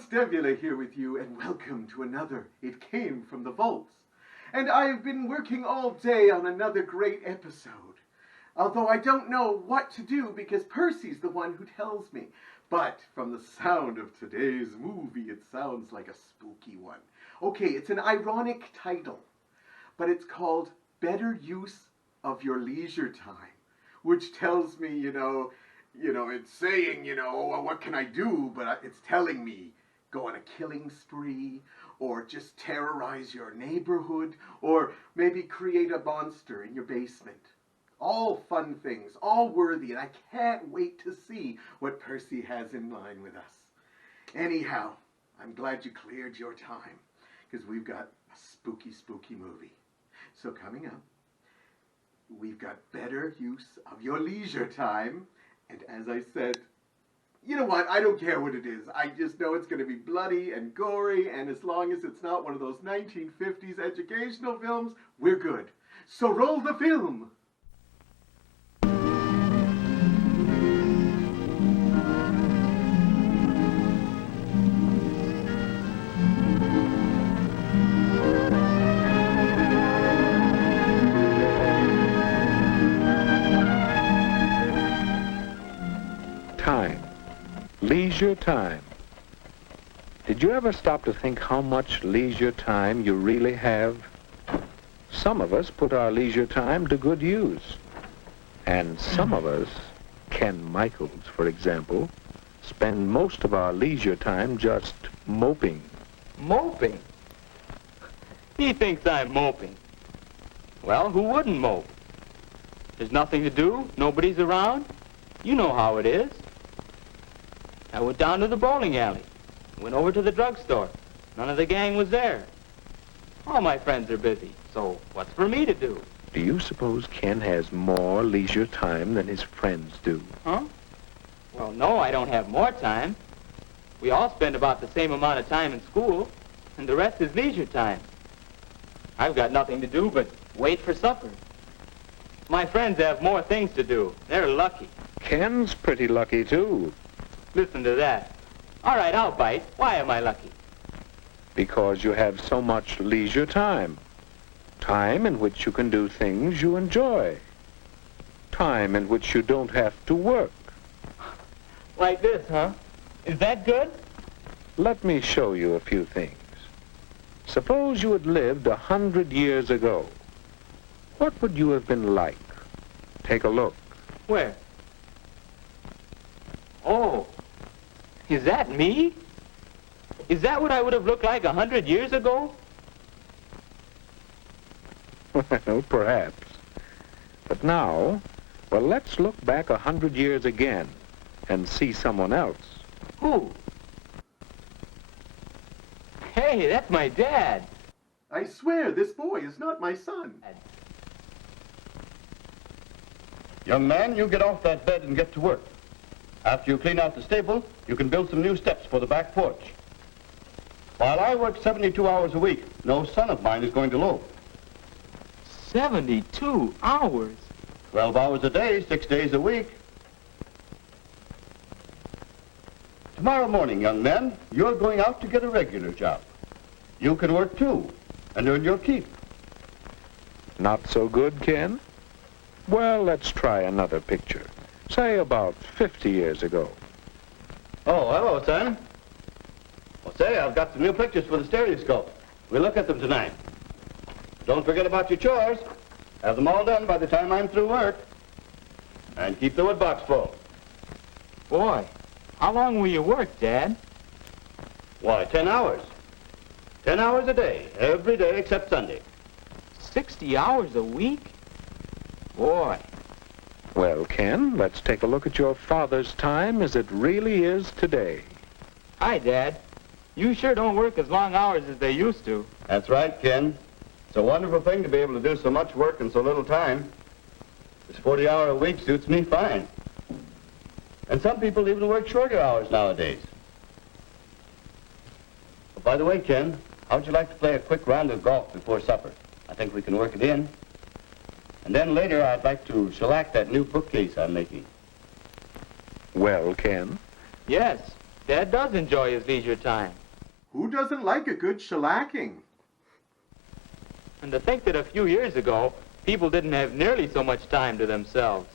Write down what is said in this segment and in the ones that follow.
it's Devula here with you, and welcome to another It Came from the Vaults. And I've been working all day on another great episode. Although I don't know what to do because Percy's the one who tells me. But from the sound of today's movie, it sounds like a spooky one. Okay, it's an ironic title, but it's called Better Use of Your Leisure Time, which tells me, it's saying, what can I do? But it's telling me, go on a killing spree, or just terrorize your neighborhood, or maybe create a monster in your basement. All fun things, all worthy, and I can't wait to see what Percy has in mind with us. Anyhow, I'm glad you cleared your time, because we've got a spooky, spooky movie. So coming up, we've got Better Use of Your Leisure Time, and as I said, you know what? I don't care what it is. I just know it's going to be bloody and gory, and as long as it's not one of those 1950s educational films, we're good. So roll the film! Time. Leisure time. Did you ever stop to think how much leisure time you really have? Some of us put our leisure time to good use. And some of us, Ken Michaels, for example, spend most of our leisure time just moping. Moping? He thinks I'm moping. Well, who wouldn't mope? There's nothing to do, nobody's around. You know how it is. I went down to the bowling alley, went over to the drugstore. None of the gang was there. All my friends are busy, so what's for me to do? Do you suppose Ken has more leisure time than his friends do? Huh? Well, no, I don't have more time. We all spend about the same amount of time in school, and the rest is leisure time. I've got nothing to do but wait for supper. My friends have more things to do. They're lucky. Ken's pretty lucky, too. Listen to that. All right, I'll bite. Why am I lucky? Because you have so much leisure time. Time in which you can do things you enjoy. Time in which you don't have to work. Like this, huh? Is that good? Let me show you a few things. Suppose you had lived 100 years ago. What would you have been like? Take a look. Where? Oh, is that me? Is that what I would have looked like 100 years ago? Well, perhaps. But now, well, let's look back 100 years again and see someone else. Who? Hey, that's my dad. I swear, this boy is not my son. Young man, you get off that bed and get to work. After you clean out the stable, you can build some new steps for the back porch. While I work 72 hours a week, no son of mine is going to loaf. 72 hours? 12 hours a day, 6 days a week. Tomorrow morning, young man, you're going out to get a regular job. You can work too, and earn your keep. Not so good, Ken? Well, let's try another picture. Say about 50 years ago. Oh, hello, son. Well, say, I've got some new pictures for the stereoscope. We'll look at them tonight. Don't forget about your chores. Have them all done by the time I'm through work. And keep the wood box full. Boy, how long will you work, Dad? Why, 10 hours. 10 hours a day, every day except Sunday. 60 hours a week? Boy. Well, Ken, let's take a look at your father's time as it really is today. Hi, Dad. You sure don't work as long hours as they used to. That's right, Ken. It's a wonderful thing to be able to do so much work in so little time. This 40-hour-a-week suits me fine. And some people even work shorter hours nowadays. But by the way, Ken, how'd you like to play a quick round of golf before supper? I think we can work it in. And then later, I'd like to shellac that new bookcase I'm making. Well, Ken? Yes. Dad does enjoy his leisure time. Who doesn't like a good shellacking? And to think that a few years ago, people didn't have nearly so much time to themselves.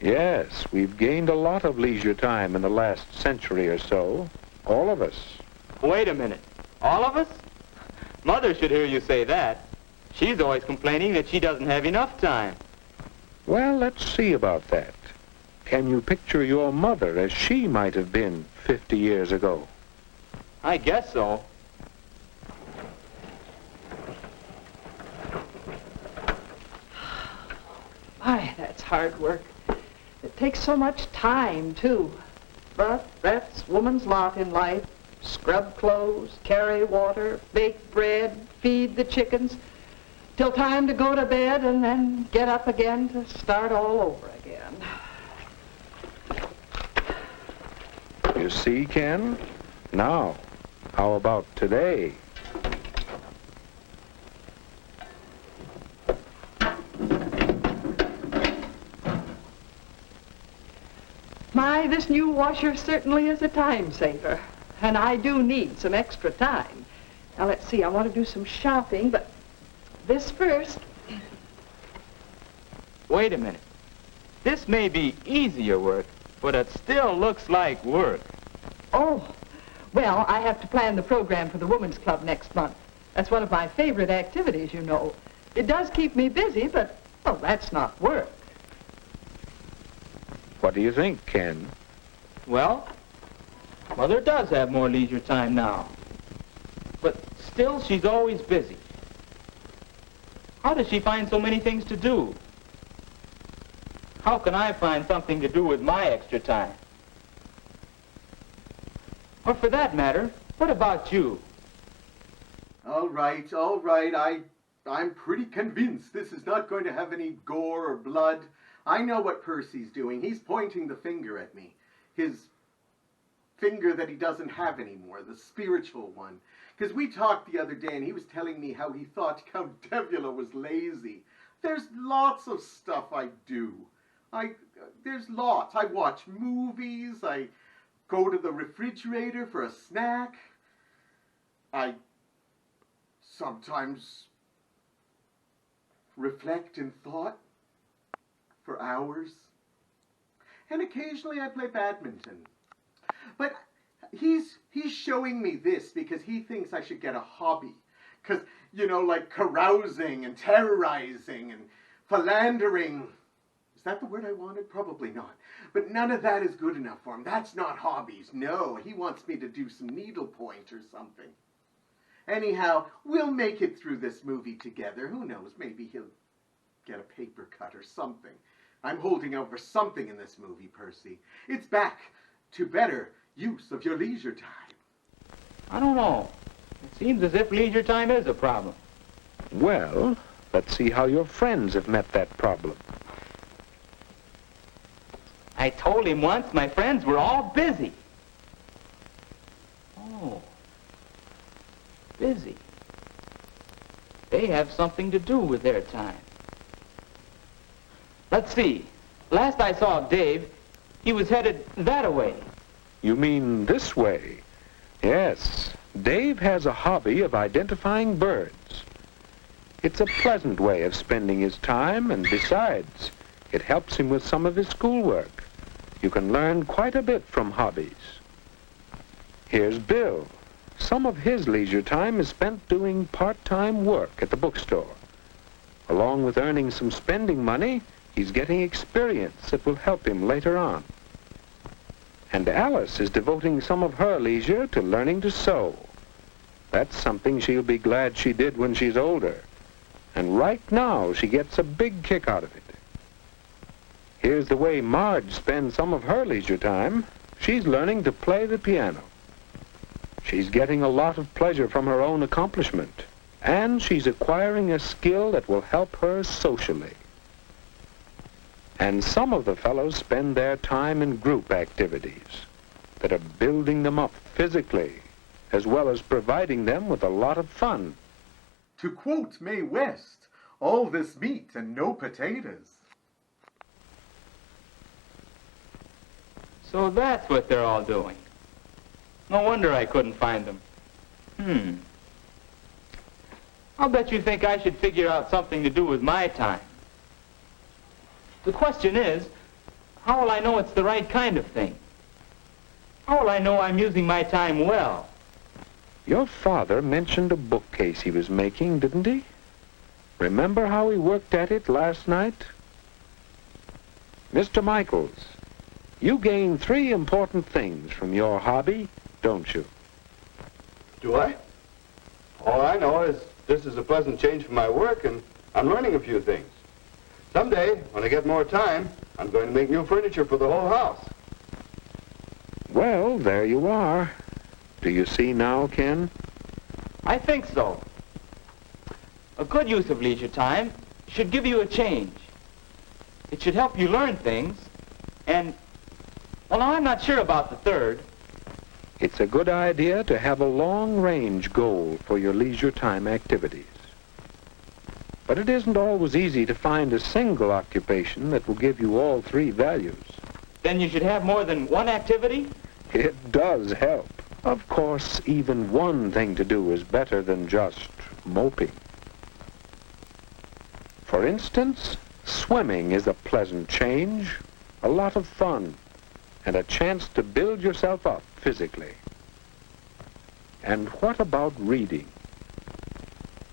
Yes, we've gained a lot of leisure time in the last century or so. All of us. Wait a minute. All of us? Mother should hear you say that. She's always complaining that she doesn't have enough time. Well, let's see about that. Can you picture your mother as she might have been 50 years ago? I guess so. My, that's hard work. It takes so much time, too. But that's woman's lot in life. Scrub clothes, carry water, bake bread, feed the chickens, till time to go to bed and then get up again to start all over again. You see, Ken? Now, how about today? My, this new washer certainly is a time saver. And I do need some extra time. Now, let's see, I want to do some shopping, but this first. Wait a minute. This may be easier work, but it still looks like work. Oh, well, I have to plan the program for the Women's Club next month. That's one of my favorite activities, you know. It does keep me busy, but, well, that's not work. What do you think, Ken? Well, Mother does have more leisure time now. But still, she's always busy. How does she find so many things to do? How can I find something to do with my extra time? Or for that matter, what about you? All right, all right. I'm pretty convinced this is not going to have any gore or blood. I know what Percy's doing. He's pointing the finger at me. His finger that he doesn't have anymore, the spiritual one. Because we talked the other day and he was telling me how he thought Count Devula was lazy. There's lots of stuff I do. There's lots. I watch movies. I go to the refrigerator for a snack. I sometimes reflect in thought for hours. And occasionally I play badminton. But he's showing me this because he thinks I should get a hobby. Because, you know, like carousing and terrorizing and philandering. Is that the word I wanted? Probably not. But none of that is good enough for him. That's not hobbies. No, he wants me to do some needlepoint or something. Anyhow, we'll make it through this movie together. Who knows? Maybe he'll get a paper cut or something. I'm holding out for something in this movie, Percy. It's back to better use of your leisure time. I don't know. It seems as if leisure time is a problem. Well, let's see how your friends have met that problem. I told him once my friends were all busy. Oh, busy. They have something to do with their time. Let's see. Last I saw of Dave, he was headed that-a-way. You mean this way? Yes, Dave has a hobby of identifying birds. It's a pleasant way of spending his time, and besides, it helps him with some of his schoolwork. You can learn quite a bit from hobbies. Here's Bill. Some of his leisure time is spent doing part-time work at the bookstore. Along with earning some spending money, he's getting experience that will help him later on. And Alice is devoting some of her leisure to learning to sew. That's something she'll be glad she did when she's older. And right now, she gets a big kick out of it. Here's the way Marge spends some of her leisure time. She's learning to play the piano. She's getting a lot of pleasure from her own accomplishment, and she's acquiring a skill that will help her socially. And some of the fellows spend their time in group activities that are building them up physically, as well as providing them with a lot of fun. To quote Mae West, all this meat and no potatoes. So that's what they're all doing. No wonder I couldn't find them. I'll bet you think I should figure out something to do with my time. The question is, how will I know it's the right kind of thing? How will I know I'm using my time well? Your father mentioned a bookcase he was making, didn't he? Remember how he worked at it last night? Mr. Michaels, you gain 3 important things from your hobby, don't you? Do I? All I know is this is a pleasant change from my work, and I'm learning a few things. Someday, when I get more time, I'm going to make new furniture for the whole house. Well, there you are. Do you see now, Ken? I think so. A good use of leisure time should give you a change. It should help you learn things, and, well, now I'm not sure about the third. It's a good idea to have a long-range goal for your leisure time activities. But it isn't always easy to find a single occupation that will give you all 3 values. Then you should have more than one activity? It does help. Of course, even one thing to do is better than just moping. For instance, swimming is a pleasant change, a lot of fun, and a chance to build yourself up physically. And what about reading?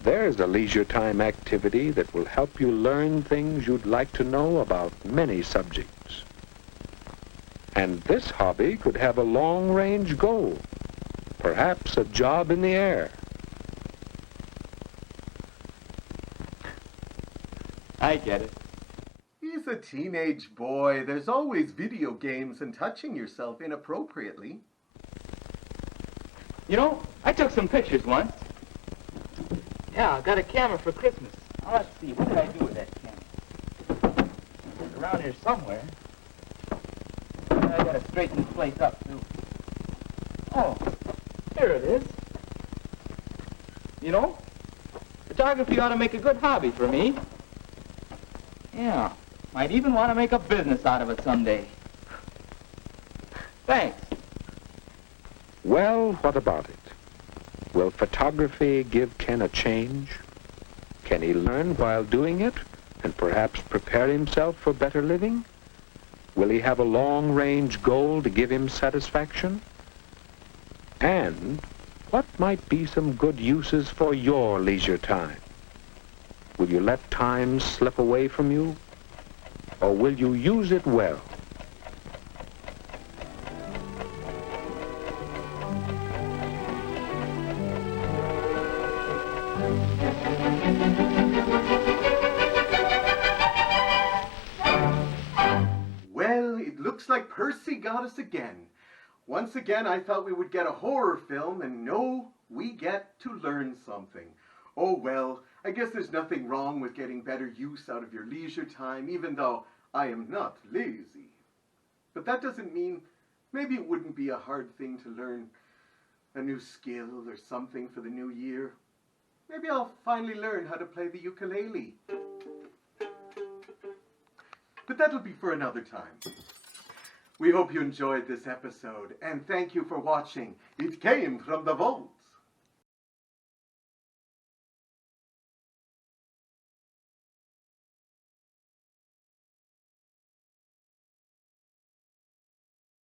There's a leisure time activity that will help you learn things you'd like to know about many subjects. And this hobby could have a long-range goal, perhaps a job in the air. I get it. He's a teenage boy. There's always video games and touching yourself inappropriately. You know, I took some pictures once. Yeah, I got a camera for Christmas. Now, let's see, what did I do with that camera? It's around here somewhere. I gotta straighten this place up, too. Oh, here it is. You know, photography ought to make a good hobby for me. Yeah, might even want to make a business out of it someday. Thanks. Well, what about it? Will photography give Ken a change? Can he learn while doing it and perhaps prepare himself for better living? Will he have a long-range goal to give him satisfaction? And what might be some good uses for your leisure time? Will you let time slip away from you? Or will you use it well? Well, it looks like Percy got us again. Once again, I thought we would get a horror film, and no, we get to learn something. Oh well, I guess there's nothing wrong with getting better use out of your leisure time, even though I am not lazy. But that doesn't mean maybe it wouldn't be a hard thing to learn a new skill or something for the new year. Maybe I'll finally learn how to play the ukulele. But that'll be for another time. We hope you enjoyed this episode, and thank you for watching. It came from the vault.